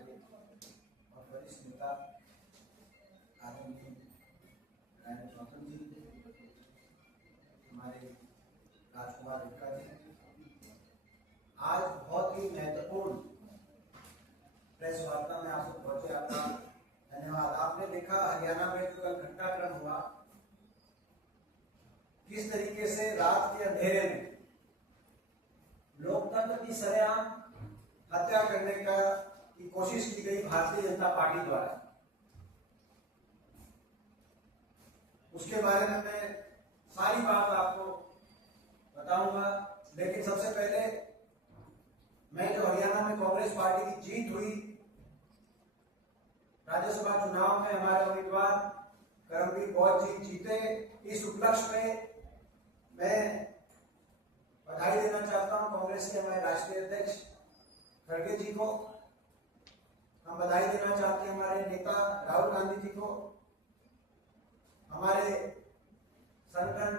हमारे बहुत वरिष्ठ नेता आदरणीय गौतम जी, हमारे राजकुमार विक्का जी, आज बहुत ही महत्वपूर्ण प्रेस वार्ता में आप सब पहुंचे, आपका धन्यवाद। आपने देखा हरियाणा में कल घटनाक्रम हुआ, किस तरीके से रात के अंधेरे में लोकतंत्र की सरेआम हत्या करने की कोशिश की गई भारतीय जनता पार्टी द्वारा। उसके बारे में मैं सारी बात आपको बताऊंगा, लेकिन सबसे पहले मैं जो हरियाणा में कांग्रेस पार्टी की जीत हुई, राज्यसभा चुनाव में हमारे उम्मीदवार करमवीर कौर जी जीते, इस उपलक्ष्य में मैं बधाई देना चाहता हूं कांग्रेस के हमारे राष्ट्रीय अध्यक्ष खड़गे जी को। हम बधाई देना चाहते हैं हमारे नेता राहुल गांधी जी को, हमारे संगठन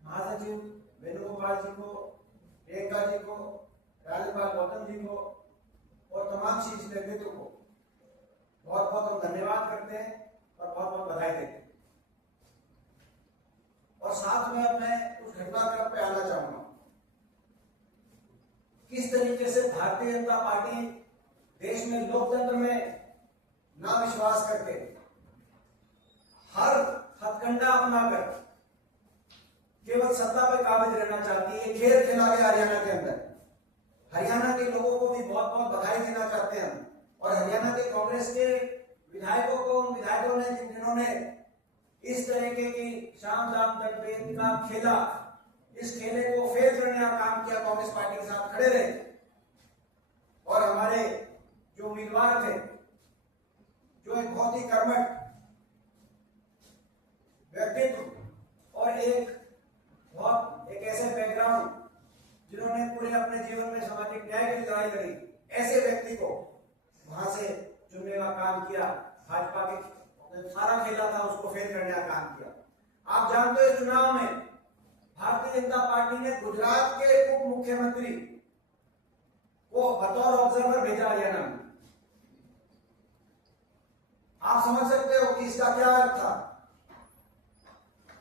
महासचिव वेणुगोपाल जी को, प्रियंका जी को, राज्यपाल गौतम जी को और तमाम शीर्ष नेतृत्व को बहुत बहुत हम धन्यवाद करते हैं और बहुत बहुत बधाई देते हैं। और साथ में अब मैं उस घटनाक्रम पे आना चाहूंगा, किस तरीके से भारतीय जनता पार्टी देश में लोकतंत्र में ना विश्वास करके हर हथकंडा अपनाकर केवल सत्ता पे काबिज रहना चाहती है। खेल खेला गया हरियाणा के अंदर। हरियाणा के लोगों को भी बहुत बहुत बधाई देना चाहते हैं हम, और हरियाणा के कांग्रेस के विधायकों को, उन विधायकों ने जिन्होंने इस तरीके की शाम दाम दंड का खेला, इस खेले को फेल करने का काम किया, कांग्रेस पार्टी के साथ खड़े रहे और हमारे जो उम्मीदवार थे, जो एक बहुत ही कर्मठ व्यक्तित्व और एक ऐसे बैकग्राउंड, जिन्होंने पूरे अपने जीवन में सामाजिक न्याय की लड़ाई लड़ी, ऐसे व्यक्ति को वहां से चुनने का काम किया। भाजपा के सारा खेला था, उसको फेल करने का काम किया। आप जानते हो चुनाव में भारतीय जनता पार्टी ने गुजरात के उप मुख्यमंत्री को बतौर ऑब्जर्वर भेजा हरियाणा में। आप समझ सकते हो कि इसका क्या अर्थ था।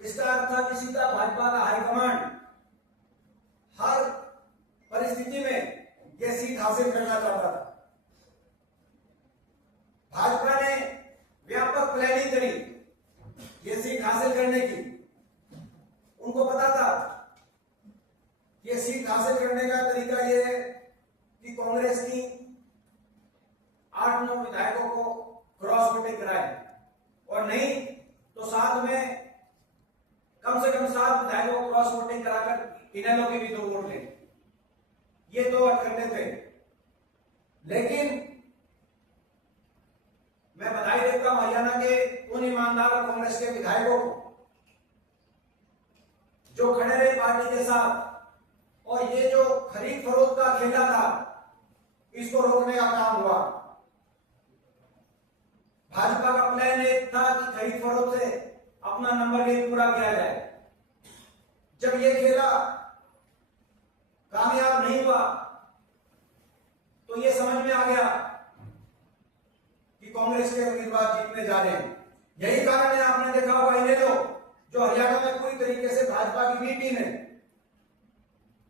इसका अर्थ था कि सीधा भाजपा का हाईकमांड हर परिस्थिति में यह सीट हासिल करना चाहता था। भाजपा ने व्यापक प्लानिंग करी यह सीट हासिल करने की। उनको पता था यह सीट हासिल करने का तरीका यह है कि कांग्रेस की 8-9 विधायकों को क्रॉस वोटिंग कराए, और नहीं तो साथ में कम से कम 7 विधायकों को क्रॉस वोटिंग कराकर इनेलो के भी 2 वोट लें। ये 2 अटकंडे थे। लेकिन मैं बधाई देता हूं हरियाणा के उन ईमानदार कांग्रेस के विधायकों को जो खड़े रहे पार्टी के साथ, और ये जो खरीद फरोख्त का खेला था, इसको रोकने का काम हुआ। भाजपा का प्लान एक था कि खरीद फरोख्त से अपना नंबर गेम पूरा किया जाए। जब ये खेला कामयाब नहीं हुआ तो ये समझ में आ गया कि कांग्रेस के उम्मीदवार जीतने जा रहे हैं। यही कारण है, आपने देखा होगा इनेलो जो हरियाणा में पूरी तरीके से भाजपा की बी टीम है,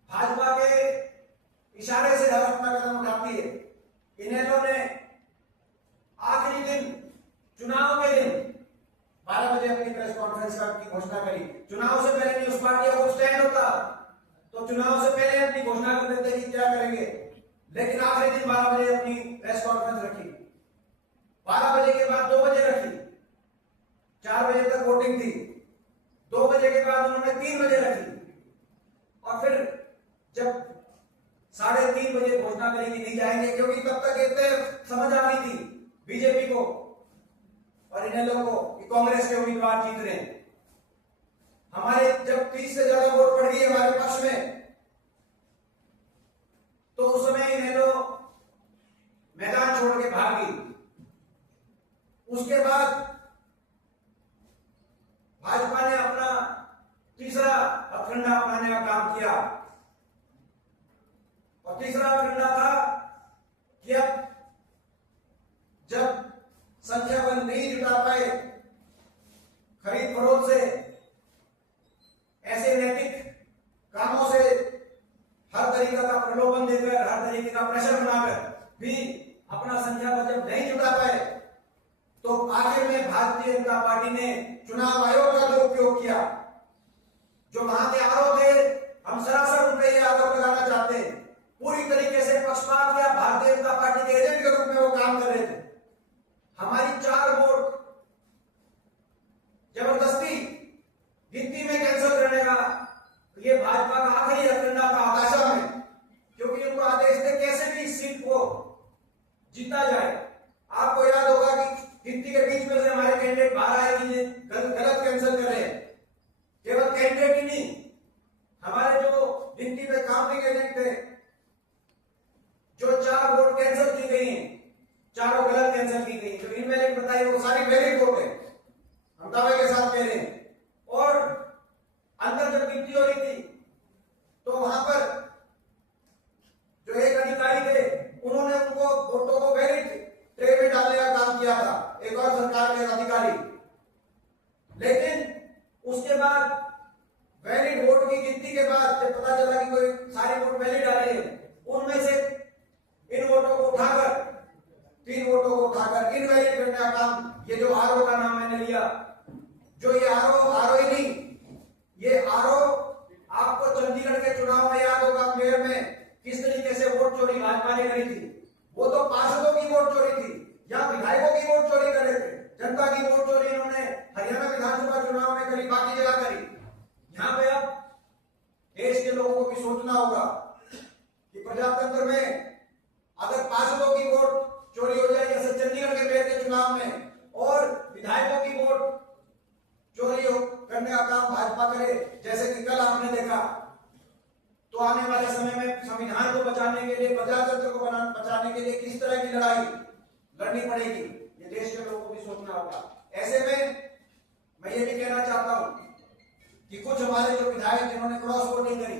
भाजपा के इशारे से हर अपना कदम उठाती है। इनेलो ने आखिरी दिन, चुनाव के दिन 12 बजे अपनी प्रेस कॉन्फ्रेंस की घोषणा करी। चुनाव से पहले न्यूज पार्टी का स्टैंड होता तो चुनाव से पहले अपनी घोषणा कर देते कि क्या करेंगे, लेकिन आखिरी दिन 12 बजे अपनी प्रेस कॉन्फ्रेंस रखी। 12 बजे के बाद 2 बजे रखी, 4 बजे तक वोटिंग थी, 2 बजे के बाद उन्होंने 3 बजे रखी, और फिर जब 3:30 बजे घोषणा करी कि नहीं जाएंगे, क्योंकि तब तक इतने समझ आ गई थी बीजेपी को और इनेलो को कि कांग्रेस के उम्मीदवार जीत रहे हैं। हमारे जब 30 से ज्यादा वोट पड़ गई हमारे पक्ष में, तो उस समय इनेलो मैदान छोड़ के भागी। उसके बाद भाजपा ने अपना तीसरा हथकंडा अपनाने का काम किया, और तीसरा हथकंडा था कि अब अपना संख्या बल जब नहीं जुटा पाए तो आखिर में भारतीय जनता पार्टी ने चुनाव आयोग का दुरुपयोग किया। जो वहां के आरोप थे, हम सरासर उन पर यह आरोप लगाना चाहते हैं, पूरी तरीके से पक्षपात या भारतीय जनता पार्टी के एजेंट के रूप में वो काम कर रहे थे। हमारी 4 वोट जबरदस्ती गिनती में कैंसिल करने का ये भाजपा का आखिरी हथकंडा था आकाशा में, क्योंकि उनको आदेश थे कैसे भी इस सीट को जीता जाए। आपको याद होगा कि गिनती के बीच में से हमारे कैंडिडेट बाहर आए कि गलत कैंसिल कर रहे हैं। केवल कैंडिडेट ही नहीं, हमारे जो गिनती पे काउंटिंग एजेंट थे, जो 4 वोट कैंसिल की गई हैं, चारों गलत कैंसिल की गई। जो इनवैलिड बताई वो सारी वैलिड वोट है, हम दावे के साथ कह रहे हैं। और अंदर जब गिनती हो रही थी तो वहां पर जो एक अधिकारी थे, उन्होंने उनको वोटों को वैलिड ट्रे में डालने का काम किया था, एक और सरकार के अधिकारी। लेकिन उसके बाद वैलिड वोट की गिनती के बाद जब पता चला कि कोई सारी वोट वैलिड आ रही है, उनमें से इन वोटों को उठाकर 3 वोटों को उठाकर इनवैलिड करने का काम, ये जो आरओ का नाम मैंने लिया, जो ये आरओ ही नहीं, ये आरओ आपको चंडीगढ़ के चुनाव में याद होगा, मेयर में किस तरीके से वोट चोरी भाजपा ने करी थी। वो तो पार्षदों की वोट चोरी थी या विधायकों की वोट चोरी कर रहे थे। जनता की वोट चोरी इन्होंने हरियाणा विधानसभा चुनाव में करी, बाकी जगह करी। यहाँ पे अब देश के लोगों को भी सोचना होगा कि प्रजातंत्र में अगर पार्षदों की वोट चोरी हो जाए, जैसे चंडीगढ़ के मेयर के चुनाव में, और विधायकों की वोट चोरी करने का काम भाजपा करे, जैसे कि कल आपने देखा, तो आने वाले समय में संविधान को बचाने के लिए, प्रजातंत्र को बचाने के लिए किस तरह की लड़ाई लड़नी पड़ेगी, ये देश के लोगों को भी सोचना होगा। ऐसे में मैं ये भी कहना चाहता हूं कि कुछ हमारे जो विधायक जिन्होंने क्रॉस वोटिंग करी,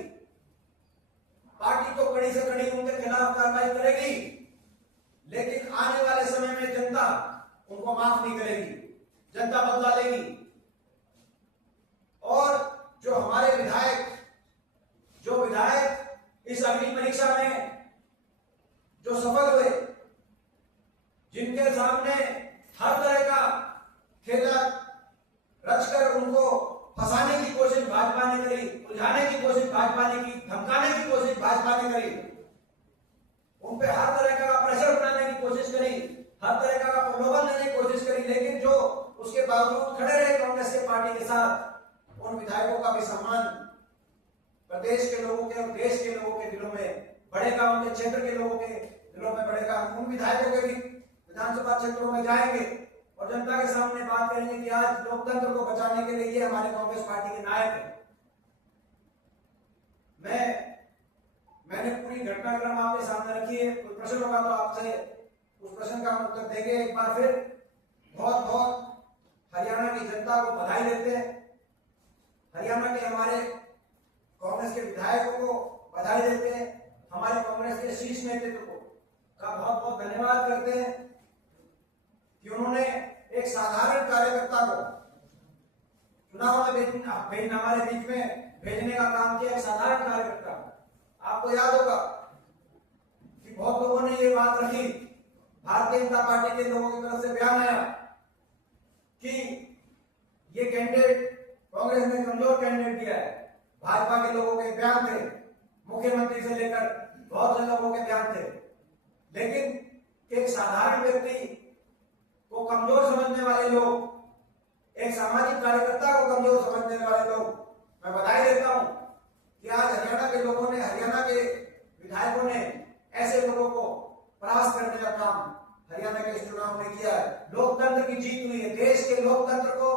पार्टी तो कड़ी से कड़ी उनके खिलाफ कार्रवाई करेगी, लेकिन आने वाले समय में जनता उनको माफ नहीं करेगी, जनता बदला लेगी। और जो हमारे विधायक इस अग्नि परीक्षा में जो सफल हुए, जिनके सामने हर तरह का खेला रचकर उनको फंसाने की कोशिश भाजपा ने करी, उलझाने की कोशिश भाजपा ने की, धमकाने की कोशिश भाजपा ने करी, उन पे हर तरह का प्रेशर बनाने की कोशिश करी, हर तरह का प्रलोभन देने की कोशिश करी, लेकिन जो उसके बावजूद खड़े रहे कांग्रेस के पार्टी के साथ, उन विधायकों का भी सम्मान प्रदेश के लोगों के और देश के लोगों के दिलों में बढ़ेगा, उनके क्षेत्र के लोगों के दिलों में बढ़ेगा। उन विधायकों के भी विधानसभा क्षेत्रों में जाएंगे और जनता के सामने बात करेंगे कि आज लोकतंत्र को बचाने के लिए ये हमारे कांग्रेस पार्टी के नायक है। मैंने पूरी घटनाक्रम आपके सामने रखी है, कोई प्रश्न होगा तो आपसे उस प्रश्न का हम उत्तर देंगे। एक बार फिर बहुत बहुत हरियाणा की जनता को बधाई देते हैं, हरियाणा के हमारे कांग्रेस के विधायकों को बधाई देते हैं, हमारे कांग्रेस के शीर्ष नेतृत्व को का बहुत बहुत धन्यवाद करते हैं कि उन्होंने एक साधारण कार्यकर्ता को चुनाव में हमारे बीच में भेजने का काम किया। एक साधारण कार्यकर्ता, आपको याद होगा कि बहुत लोगों ने ये बात रखी, भारतीय जनता पार्टी के लोगों की तरफ से बयान आया कि ये कैंडिडेट कांग्रेस ने कमजोर कैंडिडेट दिया है। भाजपा के लोगों के बयान थे, मुख्यमंत्री से लेकर बहुत से लोगों के बयान थे, लेकिन एक साधारण व्यक्ति को कमजोर समझने वाले लोग, एक सामाजिक कार्यकर्ता को कमजोर समझने वाले लोग, मैं बधाई देता हूं कि आज हरियाणा के लोगों ने, हरियाणा के विधायकों ने ऐसे लोगों को परास्त करने का काम हरियाणा के इस चुनाव में किया है। लोकतंत्र की जीत हुई है, देश के लोकतंत्र को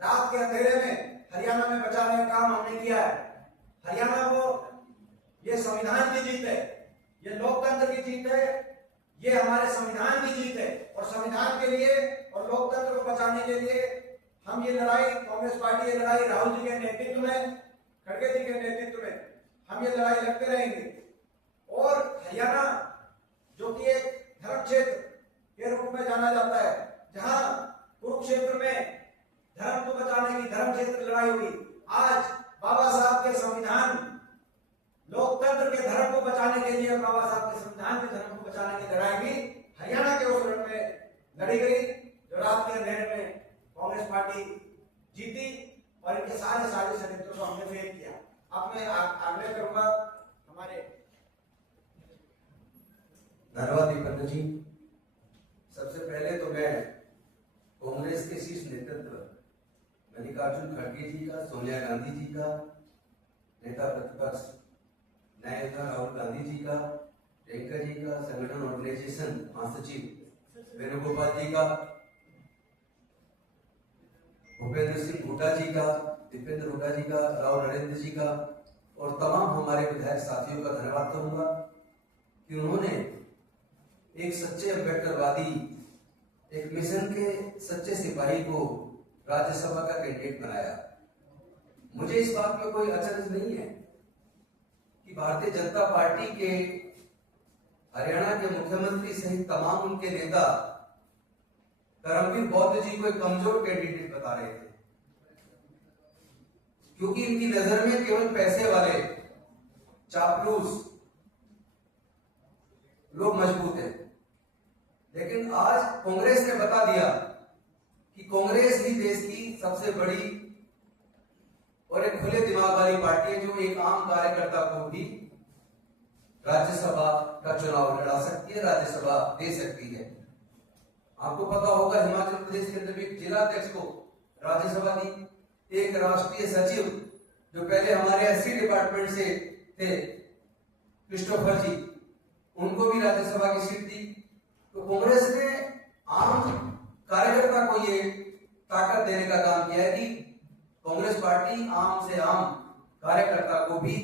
रात के अंधेरे में हरियाणा में बचाने का काम हमने किया है। हरियाणा को ये संविधान की जीत है, ये लोकतंत्र की जीत है, ये हमारे संविधान की जीत है। और संविधान के लिए और लोकतंत्र को बचाने के लिए हम ये लड़ाई, कांग्रेस पार्टी ये लड़ाई राहुल जी के नेतृत्व में, खड़गे जी के नेतृत्व में हम ये लड़ाई लड़ते रहेंगे। और हरियाणा जो कि एक धर्म क्षेत्र के रूप में जाना जाता है, जहां कुरुक्षेत्र में धर्म को बचाने की धर्म क्षेत्र लड़ाई हुई, आज बाबा साहब के संविधान, लोकतंत्र के धर्म को बचाने के लिए बाबा साहब के संविधान के धर्म को बचाने की लड़ाई भी लड़ी गई, जो रात के अंधेरे में कांग्रेस पार्टी जीती और इनके सारे षड्यंत्रों को हमने फेल किया। अब मैं आग्रह करूंगा हमारे धन्यवाद दीपेंद्र जी। सबसे पहले तो मैं कांग्रेस के शीर्ष नेतृत्व मल्लिकार्जुन खड़गे जी का, सोनिया गांधी जी का, नेता प्रतिपक्ष न्याय नेता राहुल गांधी जी का, प्रियंका जी का, संगठन ऑर्गेनाइजेशन महासचिव वेणुगोपाल जी का, भूपेंद्र सिंह हुड्डा जी का, दीपेंद्र हुड्डा जी का, राव नरेंद्र जी का और तमाम हमारे विधायक साथियों का धन्यवाद करूंगा कि उन्होंने एक सच्चे अम्बेडकरवादी, एक मिशन के सच्चे सिपाही को राज्यसभा का कैंडिडेट बनाया। मुझे इस बात में कोई अचरज नहीं है कि भारतीय जनता पार्टी के हरियाणा के मुख्यमंत्री सहित तमाम उनके नेता करमवीर बौद्ध जी को एक कमजोर कैंडिडेट बता रहे थे, क्योंकि इनकी नजर में केवल पैसे वाले चापलूस लोग मजबूत हैं। लेकिन आज कांग्रेस ने बता दिया कि कांग्रेस ही देश की सबसे बड़ी और एक खुले दिमाग वाली पार्टी है, जो एक आम कार्यकर्ता को भी राज्यसभा का चुनाव लड़ा सकती है, राज्यसभा दे सकती है। आपको पता होगा हिमाचल प्रदेश के अंदर भी जिला अध्यक्ष को राज्यसभा दी, एक राष्ट्रीय सचिव जो पहले हमारे एससी डिपार्टमेंट से थे क्रिस्टोफर जी, उनको भी राज्यसभा की सीट दी। तो कांग्रेस ने आम कार्यकर्ता को ये ताकत देने का काम किया है कि कांग्रेस पार्टी आम से आम कार्यकर्ता को भी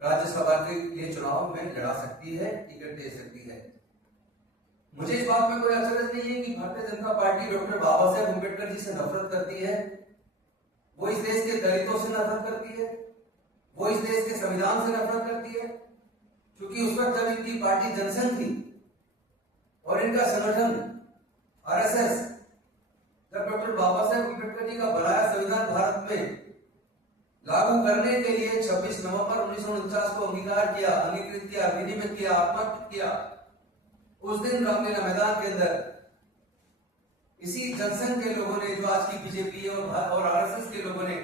राज्यसभा के लिए चुनाव में लड़ा सकती है, टिकट दे सकती है। मुझे इस बात में कोई अचरज नहीं है कि भारतीय जनता पार्टी डॉक्टर बाबा साहेब अम्बेडकर जी से नफरत करती है, वो इस देश के दलितों से नफरत करती है, वो इस देश के संविधान से नफरत करती है। क्योंकि उस वक्त जब इनकी पार्टी जनसंघ थी और इनका संगठन आरएसएस, जब डॉक्टर बाबा साहेब अम्बेडकर जी का बनाया संविधान भारत में लागू करने के लिए 26 नवंबर 1949 को अंगीकार किया, अंगीकृत किया, विनियमित किया, आत्मसात किया, उस दिन रामलीला मैदान के अंदर इसी जनसंघ के लोगों ने, जो आज की बीजेपी और आरएसएस के लोगों ने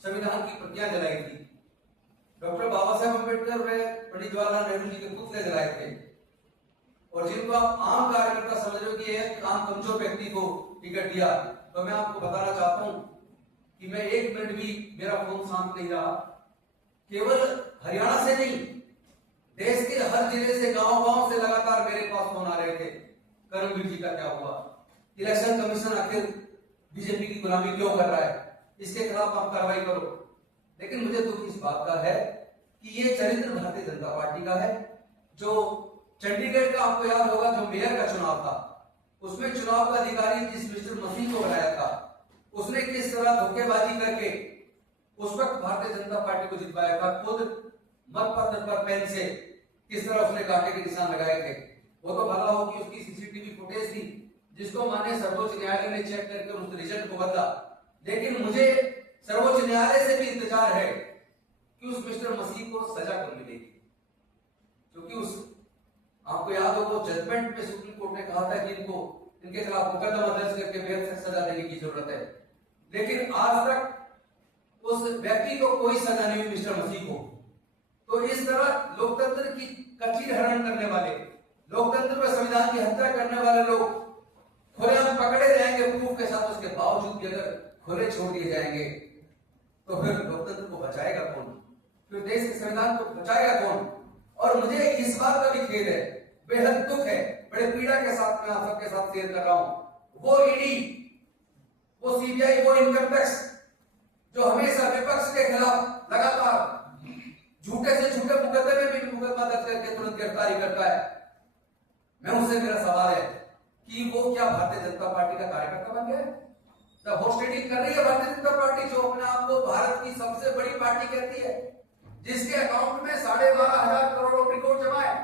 संविधान की प्रतिज्ञा जलाई थी। डॉक्टर बाबा साहेब अम्बेडकर व पंडित जवाहरलाल नेहरू जी के पुतले जलाए थे। और जिनको आप आम कार्यकर्ता समझ रहे हो कि एक आम कमजोर व्यक्ति को टिकट दिया, तो मैं आपको बताना चाहता हूं कि मैं एक मिनट भी, मेरा फोन शांत नहीं रहा। केवल हरियाणा से नहीं, देश के हर जिले से, गांव-गांव से लगातार मेरे पास फोन आ रहे थे, करमवीर जी का क्या हुआ, इलेक्शन कमीशन आखिर बीजेपी की गुलामी क्यों कर रहा है, इसके खिलाफ आप कार्रवाई करो। लेकिन मुझे दुख इस बात का है कि ये चरित्र भारतीय जनता पार्टी का है। जो चंडीगढ़ का आपको याद होगा, जो मेयर का चुनाव था, उसमें चुनाव का अधिकारी जिस मिस्टर मसीह को बनाया था, उसने किस तरह धोखेबाजी करके उस वक्त भारतीय जनता पार्टी को जितवाया था। खुद मतपत्र पर पेन से किस तरह उसने कांटे के निशान लगाए थे। वो तो भला हो कि उसकी सीसीटीवी फुटेज थी, जिसको माने सर्वोच्च न्यायालय ने चेक करके उस रिजल्ट को बदला। लेकिन मुझे सर्वोच्च न्यायालय से भी इंतजार है कि उस मिस्टर मसीह को सजा कब मिलेगी, क्योंकि उस, आपको याद हो, वो जजमेंट में सुप्रीम कोर्ट ने कहा था कि इनके खिलाफ मुकदमा दर्ज करके बेहद सख्त सजा देने की जरूरत है। लेकिन आज तक उस व्यक्ति को कोई सजा नहीं हुई, मिस्टर मसीह को। तो इस तरह लोकतंत्र की कचीर हरण करने वाले, लोकतंत्र पर संविधान की हत्या करने वाले लोग खुलेआम पकड़े जाएंगे प्रूफ के साथ, उसके बावजूद भी अगर खुले छोड़ दिए जाएंगे तो फिर लोकतंत्र को बचाएगा कौन, फिर देश के संविधान को बचाएगा कौन। और मुझे इस बात का भी खेद है, बेहद दुख है, बड़े पीड़ा के साथ मैं आप सबके साथ शेयर कर रहा हूं। वो ईडी, वो सीबीआई, वो इनकम टैक्स जो हमेशा विपक्ष के खिलाफ लगातार झूठे से झूठे मुकदमे में भी मुकदमा दर्ज करके तुरंत गिरफ्तारी करता है, मैं उनसे, मेरा सवाल है कि वो क्या भारतीय जनता पार्टी का कार्यकर्ता बन गया? जब होस्ट रीडिंग कर रही है भारतीय जनता पार्टी, जो अपने आप को भारत की सबसे बड़ी पार्टी कहती है, जिसके अकाउंट में 12,500 करोड़ रुपए रिकॉर्ड जमा है,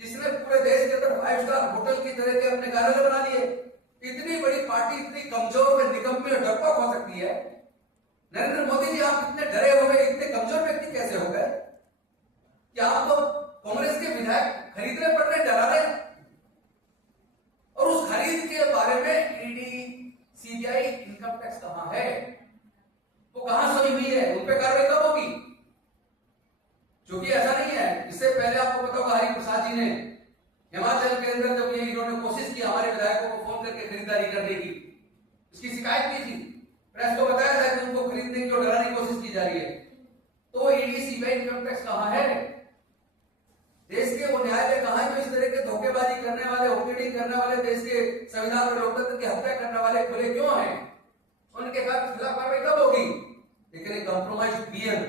जिसने पूरे देश के अंदर 5 स्टार होटल की तरह के अपने कार्यालय बना लिए, इतनी बड़ी पार्टी इतनी कमजोर व निकम्मी और डरपोक हो सकती है? नरेंद्र मोदी जी, आप इतने डरे हुए, इतने कमजोर व्यक्ति कैसे हो गए कि आप तो कांग्रेस के विधायक खरीदने पड़ रहे, डरा रहे, और उस खरीद के जारी करने की, इसकी शिकायत की थी। प्रेस को बताया था कि उनको खरीदने की और डराने की कोशिश की जा रही है। तो ईडीसी का इनकम टैक्स कहां है? देश के वो न्यायालय कहां है जो इस तरह के धोखेबाजी करने वाले, ऑपरेटिंग करने वाले, देश के संविधान और लोकतंत्र की हत्या करने वाले खुले क्यों हैं? उनके खिलाफ कार्रवाई कब होगी? लेकिन एक कंप्रोमाइज पीएम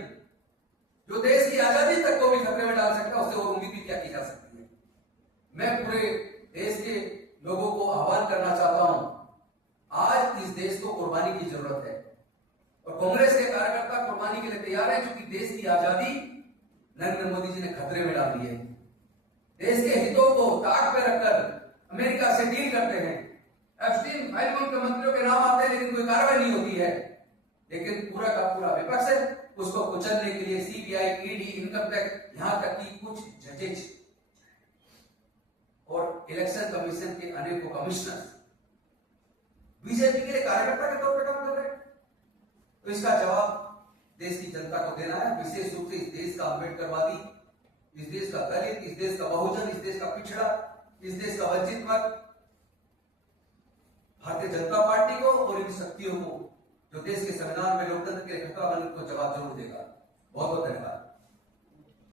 जो देश की आजादी तक को भी खतरे में डाल सकता है, उससे और उम्मीद भी क्या की जा सकती है? मैं पूरे देश के लोगों को आह्वान करना चाहता हूं, आज इस देश को कुर्बानी की जरूरत है और कांग्रेस के कार्यकर्ता कुर्बानी के लिए तैयार है, क्योंकि देश की आजादी नरेंद्र मोदी जी ने खतरे में डाल दी है। देश के हितों को ताक पे रखकर अमेरिका से डील करते हैं। एप्स्टीन फाइल में उनके मंत्रियों के नाम आते हैं, लेकिन कोई कार्रवाई नहीं होती है। लेकिन पूरा का पूरा विपक्ष है, उसको कुचलने के लिए सीबीआई, ईडी, इनकम टैक्स, यहां तक कि कुछ जजेज और इलेक्शन कमीशन के अनेकों कमिश्नर बीजेपी के कार्यकर्ता के तौर पर काम कर रहे हैं। तो इसका जवाब देश की जनता को देना है, विशेष रूप से इस देश का अम्बेडकरवादी, इस देश का दलित, इस देश का बहुजन, इस देश का पिछड़ा, इस देश का वंचित वर्ग, भारतीय जनता पार्टी को और इन शक्तियों को जो देश के संविधान में लोकतंत्र के खतरा बनने को जवाब जरूर देगा। बहुत बहुत धन्यवाद।